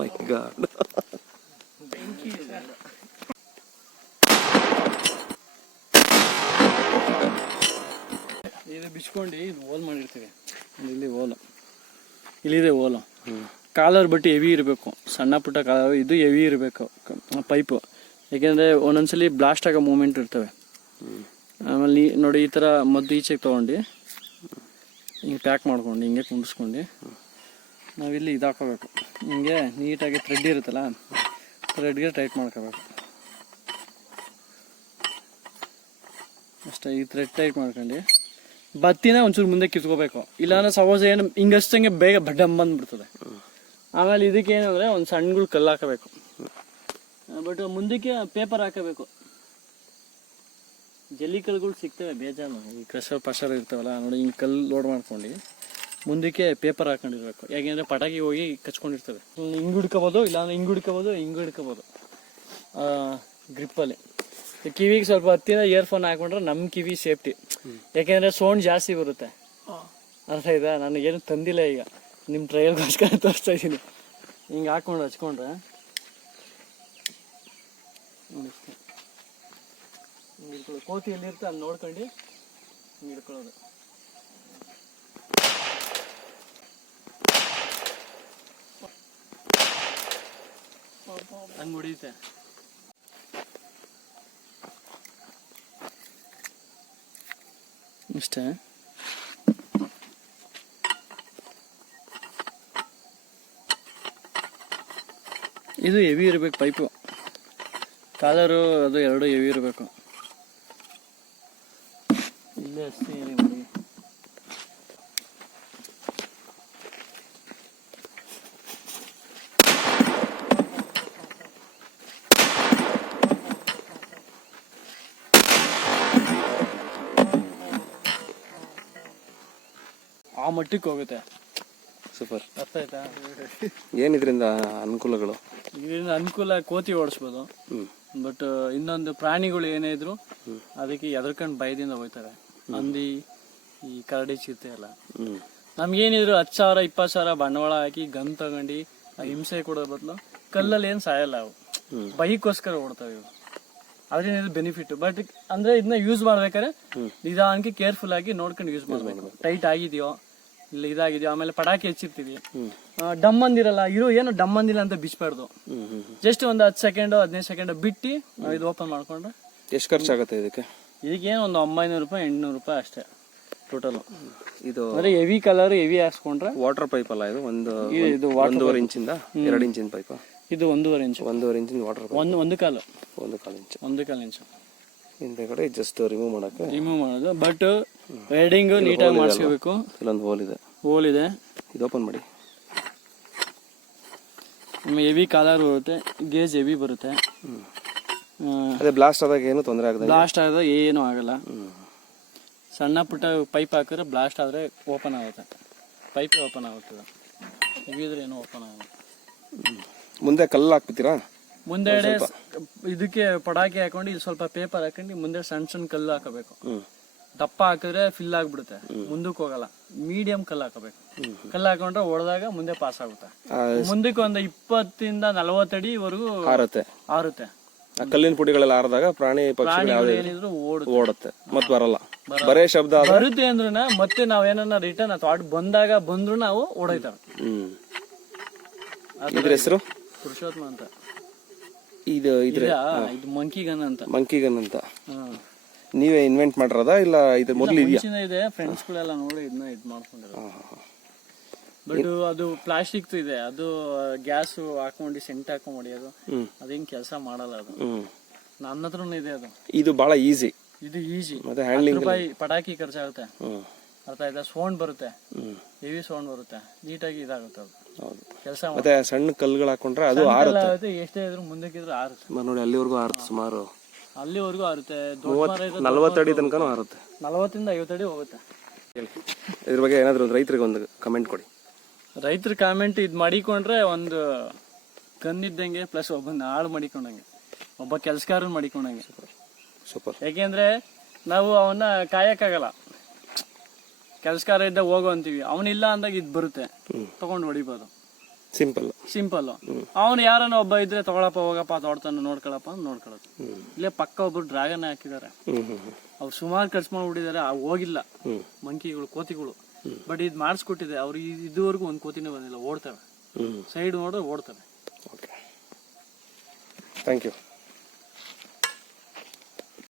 ಮೈ god. ಇದು ಬಿಚ್ಕೊಂಡು ಇದು hole ಮಾಡಿರ್ತೀವಿ. ಇಲ್ಲಿ ಹೋಲು, ಇಲ್ಲಿದೆ ಹೋಲು. ಕಾಲರ್ ಬಟ್ಟಿ ಹೆವಿ ಇರಬೇಕು, ಸಣ್ಣ ಪುಟ್ಟ ಕಾಲರ್. ಇದು ಹೆವಿ ಇರಬೇಕು ಪೈಪು, ಯಾಕೆಂದರೆ ಒಂದೊಂದ್ಸಲಿ ಬ್ಲಾಸ್ಟ್ ಆಗೋ ಮೂಮೆಂಟ್ ಇರ್ತವೆ. ಆಮೇಲೆ ನೋಡಿ ಈ ಥರ ಮದ್ದು ಈಚೆಗೆ ತೊಗೊಂಡು ಹಿಂಗೆ ಪ್ಯಾಕ್ ಮಾಡ್ಕೊಂಡು ಹಿಂಗೆ ಕುಂಡಿಸ್ಕೊಂಡು ನಾವಿಲ್ಲಿ ಇದು ಹಾಕೋಬೇಕು. ಹಿಂಗೆ ನೀಟಾಗಿ ಥ್ರೆಡ್ ಇರುತ್ತಲ್ಲ, ಥ್ರೆಡ್ಗೆ ಟೈಟ್ ಮಾಡ್ಕೋಬೇಕು ಅಷ್ಟೇ. ಈ ಥ್ರೆಡ್ ಟೈಟ್ ಮಾಡ್ಕೊಂಡು ಬತ್ತಿನ ಒಂಚೂರು ಮುಂದೆ ಕಿತ್ಕೋಬೇಕು, ಇಲ್ಲಾಂದ್ರೆ ಸಪೋಸ್ ಏನು ಹಿಂಗಷ್ಟಂಗೆ ಬೇಗ ಬಡ್ಡಮ್ ಬಂದ್ಬಿಡ್ತದೆ. ಆಮೇಲೆ ಇದಕ್ಕೆ ಏನಂದರೆ ಒಂದು ಸಣ್ಣಗಳು ಕಲ್ಲು ಹಾಕಬೇಕು, ಬಟ್ ಮುಂದಕ್ಕೆ ಪೇಪರ್ ಹಾಕಬೇಕು. ಜಲ್ಲಿ ಕಲ್ಗಳು ಸಿಗ್ತವೆ ಬೇಜಾನು, ಈ ಕ್ರಷರ್ ಪಷರ್ ಇರ್ತಾವಲ್ಲ ನೋಡಿ, ಹಿಂಗೆ ಕಲ್ಲು ಲೋಡ್ ಮಾಡ್ಕೊಂಡು ಮುಂದಕ್ಕೆ ಪೇಪರ್ ಹಾಕೊಂಡಿರ್ಬೇಕು. ಯಾಕೆಂದರೆ ಪಟಾಕಿ ಹೋಗಿ ಕಚ್ಕೊಂಡಿರ್ತವೆ. ಹಿಂಗೆ ಹಿಡ್ಕೋಬೋದು, ಇಲ್ಲಾಂದ್ರೆ ಹಿಂಗೆ ಹಿಡ್ಕೋಬೋದು, ಹಿಂಗೆ ಹಿಡ್ಕೋಬೋದು ಗ್ರಿಪ್ಪಲ್ಲಿ. ಕಿವಿಗೆ ಸ್ವಲ್ಪ ಹತ್ತಿರ ಇಯರ್ಫೋನ್ ಹಾಕೊಂಡ್ರೆ ನಮ್ಮ ಕಿವಿ ಸೇಫ್ಟಿ, ಯಾಕೆಂದರೆ ಸೌಂಡ್ ಜಾಸ್ತಿ ಬರುತ್ತೆ. ಅರ್ಥ ಆಯ್ತಾ? ನನಗೇನು ತಂದಿಲ್ಲ, ಈಗ ನಿಮ್ಮ ಟ್ರಯಲ್ಗೋಸ್ಕರ ತೋರಿಸ್ತಾ ಇದ್ದೀನಿ. ಹಿಂಗೆ ಹಾಕ್ಕೊಂಡು ಹಚ್ಕೊಂಡ್ರೆ ಹಿಡ್ಕೊಳ್ಳೋದು. ಕೋತಿ ಎಲ್ಲಿರುತ್ತೆ ಅಲ್ಲಿ ನೋಡ್ಕೊಂಡು ಹಿಡ್ಕೊಳ್ಳೋದು. ಹಂಗೆ ಹೊಡಿಯುತ್ತೆ. ಇಷ್ಟೇ. ಇದು ಹೆವಿ ಇರಬೇಕು ಪೈಪು, ಕಾಲರು ಅದು ಎರಡು ಹೆವಿ ಇರಬೇಕು. ಇಲ್ಲೇ ಅಷ್ಟೇ ಮಾಡಿ ಆ ಮಟ್ಟಕ್ಕೆ ಹೋಗುತ್ತೆ. ಸೂಪರ್. ಅರ್ಥ ಆಯ್ತಾ? ಏನಿದ್ರಿಂದ ಅನುಕೂಲಗಳು? ಇದರಿಂದ ಅನುಕೂಲ, ಕೋತಿ ಓಡಿಸ್ಬೋದು. ಬಟ್ ಇನ್ನೊಂದು ಪ್ರಾಣಿಗಳು ಏನೇ ಇದ್ರು ಅದಕ್ಕೆ ಎದರ್ಕೊಂಡು ಭಯದಿಂದ ಹೋಗ್ತಾರೆ. ಹಂದಿ, ಈ ಕರಡಿ, ಚಿರತೆ ಎಲ್ಲ. ನಮ್ಗೇನಿದ್ರು 10,000 20,000 ಬಂಡವಾಳ ಹಾಕಿ ಗನ್ ತಗೊಂಡು ಹಿಂಸೆ ಕೊಡೋ ಬದಲು ಕಲ್ಲಲ್ಲಿ ಏನು ಸಾಯಲ್ಲ ಅವು, ಬೈಕ್ಗೋಸ್ಕರ ಓಡ್ತಾವೆ ಇವು. ಅದರಿಂದ ಇದು ಬೆನಿಫಿಟ್. ಬಟ್ ಅಂದ್ರೆ ಇದನ್ನ ಯೂಸ್ ಮಾಡ್ಬೇಕಾದ್ರೆ ನಿಧಾನಕ್ಕೆ ಕೇರ್ಫುಲ್ ಆಗಿ ನೋಡ್ಕೊಂಡು ಯೂಸ್ ಮಾಡ್ಬೇಕು. ಟೈಟ್ ಆಗಿದೆಯೋ ಇಲ್ಲ ಇದಾಗಿದೆಯೋ. ಆಮೇಲೆ ಪಟಾಕಿ ಹಚ್ಚಿರ್ತೀವಿ, ಡಮ್ ಅಂದಿರಲ್ಲ, ಏನು ಡಮ್ ಅಂದಿಲ್ಲ ಅಂತ ಬಿಚ್ಬಾರ್ದು. ಜಸ್ಟ್ ಒಂದು 10 ಸೆಕೆಂಡ್ 15 ಸೆಕೆಂಡ್ ಬಿಟ್ಟು ಇದು ಓಪನ್ ಮಾಡ್ಕೊಂಡ್ರೆ. ಎಷ್ಟು ಖರ್ಚಾಗುತ್ತೆ ಇದಕ್ಕೆ? ಇದಕ್ಕೇನು ಒಂದು 900 ರೂಪಾಯಿ 800 ರೂಪಾಯಿ ಅಷ್ಟೇ ಟೋಟಲ್. ಇದು ಅಂದ್ರೆ ಹೆವಿ ಕಲರ್ ಹೆವಿ ಹಾಕ್ಸ್ಕೊಂಡ್ರೆ ವಾಟರ್ ಪೈಪ್ ಅಲ್ಲ ಇದು? ಇದು 1.5 ಇಂಚಿಂದ 2 ಇಂಚಿನ ಪೈಪ್. ಇದು 1.5 ಇಂಚ್. 1.5 ಇಂಚಿನ ವಾಟರ್ ಪೈಪ್. ಒಂದು ಕಾಲು ಇಂಚ್. 1.25 ಇಂಚ್ ಹಿಂದೆಗಡೆ ಜಸ್ಟ್ ರಿಮೂವ್ ಮಾಡೋದು. ಬಟ್ ವೆಲ್ಡಿಂಗ್ ನೀಟಾಗಿ ಮಾಡಿಸ್ಕೋಬೇಕು. ಇಲ್ಲೊಂದು ಹೋಲ್ ಇದೆ. ಇದು ಓಪನ್ ಮಾಡಿ. ಹೆವಿ ಕಲರ್ ಬರುತ್ತೆ, ಗೇಜ್ ಹೆವಿ ಬರುತ್ತೆ. ಅದೇ ಬ್ಲಾಸ್ಟ್ ಆದಾಗ ಏನು ತೊಂದರೆ ಆಗಲ್ಲ? ಬ್ಲಾಸ್ಟ್ ಆದಾಗ ಏನು ಆಗಲ್ಲ. ಸಣ್ಣ ಪುಟ್ಟ ಪೈಪ್ ಹಾಕಿದ್ರೆ ಬ್ಲಾಸ್ಟ್ ಆದರೆ ಓಪನ್ ಆಗುತ್ತೆ, ಪೈಪ್ ಓಪನ್ ಆಗುತ್ತದೆ. ಹೆವಿ ಇದ್ರೆ ಏನು ಓಪನ್ ಆಗಲ್ಲ. ಮುಂದೆ ಕಲ್ಲು ಹಾಕ್ಬಿಡ್ತೀರಾ? ಮುಂದೆ ಇದಕ್ಕೆ ಪಟಾಕಿ ಹಾಕೊಂಡು ಇಲ್ಲಿ ಸ್ವಲ್ಪ ಪೇಪರ್ ಹಾಕೊಂಡು ಮುಂದೆ ಸಣ್ಣ ಸಣ್ಣ ಕಲ್ಲು ಹಾಕಬೇಕು. ದಪ್ಪ ಹಾಕಿದ್ರೆ ಫಿಲ್ ಆಗ್ಬಿಡುತ್ತೆ, ಮುಂದಕ್ಕೆ ಹೋಗಲ್ಲ. ಮೀಡಿಯಂ ಕಲ್ಲು ಹಾಕಬೇಕು. ಕಲ್ಲು ಹಾಕೊಂಡ್ರೆ ಹೊಡೆದಾಗ ಮುಂದೆ ಪಾಸ್ ಆಗುತ್ತೆ. ಮುಂದಕ್ಕೆ ಒಂದು 20 ಇಂದ 40 ಅಡಿವರೆಗೂ ಆರುತ್ತೆ. ಕಲ್ಲಿನ ಪುಡಿಗಳೆಲ್ಲ ಆರಿದಾಗ ಪ್ರಾಣಿ ಪಕ್ಷಿಗಳು ಏನಿದ್ರು ಓಡುತ್ತೆ, ಮತ್ತೆ ಬರಲ್ಲ. ಬರೇ ಶಬ್ದ ಬರುತ್ತೆ ಅಂದ್ರೂ ಮತ್ತೆ ನಾವೇನ ರಿಟರ್ನ್ ಥಾಟ್ ಬಂದ್ರು ನಾವು ಓಡೋಯ್ತಾವೆ. ಇದ್ರ ಹೆಸರು ಪುರುಷೋತ್ತಮ ಅಂತ. ಇದು ಮಂಕಿ ಗನ್ ಅಂತ. ನೀವೇ ಇನ್ವೆಂಟ್ ಮಾಡಿರೋದಾ ಇಲ್ಲ ಇದು ಮೊದಲು ಇದೆ? ಫ್ರೆಂಡ್ಸ್ ಗಳೆಲ್ಲ ನೋಡಿ ಇದನ್ನ ಇದು ಮಾಡ್ಕೊಂಡಿರೋ. ಬಟ್ ಅದು ಪ್ಲಾಸ್ಟಿಕ್ ಇದೆ, ಅದು ಗ್ಯಾಸ್ ಹಾಕೊಂಡು ಸೆಂಟ್ ಹಾಕೊಂಡ್ ಹೊಡಿಯೋದು ಅದೇನ್ ಕೆಲಸ ಮಾಡಲ್ಲ. ಅದು ನನ್ನ ಹತ್ರನೂ ಇದೆ. ಇದು ಬಹಳ ಈಸಿ. ಇದು ಈಸಿ. ಮತ್ತೆ ಹ್ಯಾಂಡ್ಲಿಂಗ್ ರೂಪಾಯಿ ಪಟಾಕಿ ಖರ್ಚಾಗುತ್ತೆ. ಅರ್ಥ ಆಯ್ತಾ? ಸೌಂಡ್ ಬರುತ್ತೆ, ಹೆವಿ ಸೌಂಡ್ ಬರುತ್ತೆ, ನೀಟಾಗಿ ಇದಾಗುತ್ತೆ. ಅದು ಕೆಲಸ. ಮತ್ತೆ ಸಣ್ಣ ಕಲ್ಲುಗಳು ಹಾಕೊಂಡ್ರೆ ಅದು ಆರುತ್ತೆ. ಎಷ್ಟೇ ಇದ್ರು ಮುಂದಕ್ಕಿದ್ರು ಆರುತ್ತೆ. ನೋಡಿ ಅಲ್ಲಿವರೆಗೂ ಆರುತ್ತೆ, ಸುಮಾರು ಅಲ್ಲಿವರೆಗೂ ಆರುತ್ತೆ. 40 ಅಡಿ ತನಕ ಆರುತ್ತೆ. 40 ಇಂದ 50 ಅಡಿ ಹೋಗುತ್ತೆ. ಇದ್ರ ಬಗ್ಗೆ ಏನಾದ್ರು ರೈತರಿಗೆ ಒಂದು ಕಮೆಂಟ್ ಕೊಡಿ. ರೈತರ ಕಾಮೆಂಟ್ ಇದು ಮಾಡಿಕೊಂಡ್ರೆ ಒಂದು ಕಣ್ಣಿದ್ದಂಗೆ, ಪ್ಲಸ್ ಒಬ್ಬನ ಆಳು ಮಾಡಿಕೊಂಡಂಗೆ, ಒಬ್ಬ ಕೆಲಸಗಾರನ್ ಮಾಡಿಕೊಂಡಂಗೆ. ಸೂಪರ್. ಯಾಕೆಂದ್ರೆ ನಾವು ಅವನ್ನ ಕಾಯಕ್ಕಾಗಲ್ಲ. ಕೆಲಸಗಾರ ಇದ್ದಾಗ ಹೋಗೋ ಅಂತೀವಿ, ಅವನಿಲ್ಲ ಅಂದಾಗ ಇದು ಬರುತ್ತೆ, ತಗೊಂಡು ಹೊಡಿಬೋದು. ಸಿಂಪಲ್. ಅವನು ಯಾರನ್ನ ಒಬ್ಬ ಇದ್ರೆ ತಗೊಳಪ್ಪ ಹೋಗಪ್ಪ ತೋಡ್ತಾನೆ ನೋಡ್ಕೊಳಪ್ಪ ಅಂತ ನೋಡ್ಕೊಳ್ಳೋದು. ಇಲ್ಲೇ ಪಕ್ಕ ಒಬ್ರು ಡ್ರ್ಯಾಗನ್ ಹಾಕಿದ್ದಾರೆ, ಅವ್ರು ಸುಮಾರು ಖರ್ಚು ಮಾಡ್ಬಿಟ್ಟಿದ್ದಾರೆ, ಹೋಗಿಲ್ಲ ಮಂಕಿಗಳು, ಕೋತಿಗಳು. ಬಟ್ ಇದು ಮಾಡಿಸ್ಕೊಟ್ಟಿದೆ ಅವ್ರು. ಇದುವರೆಗೂ ಒಂದು ಕೋತಿನೇ ಬಂದಿಲ್ಲ, ಓಡ್ತವೆ, ಸೈಡ್ ನೋಡ್ರೆ ಓಡ್ತವೆ. Thank you.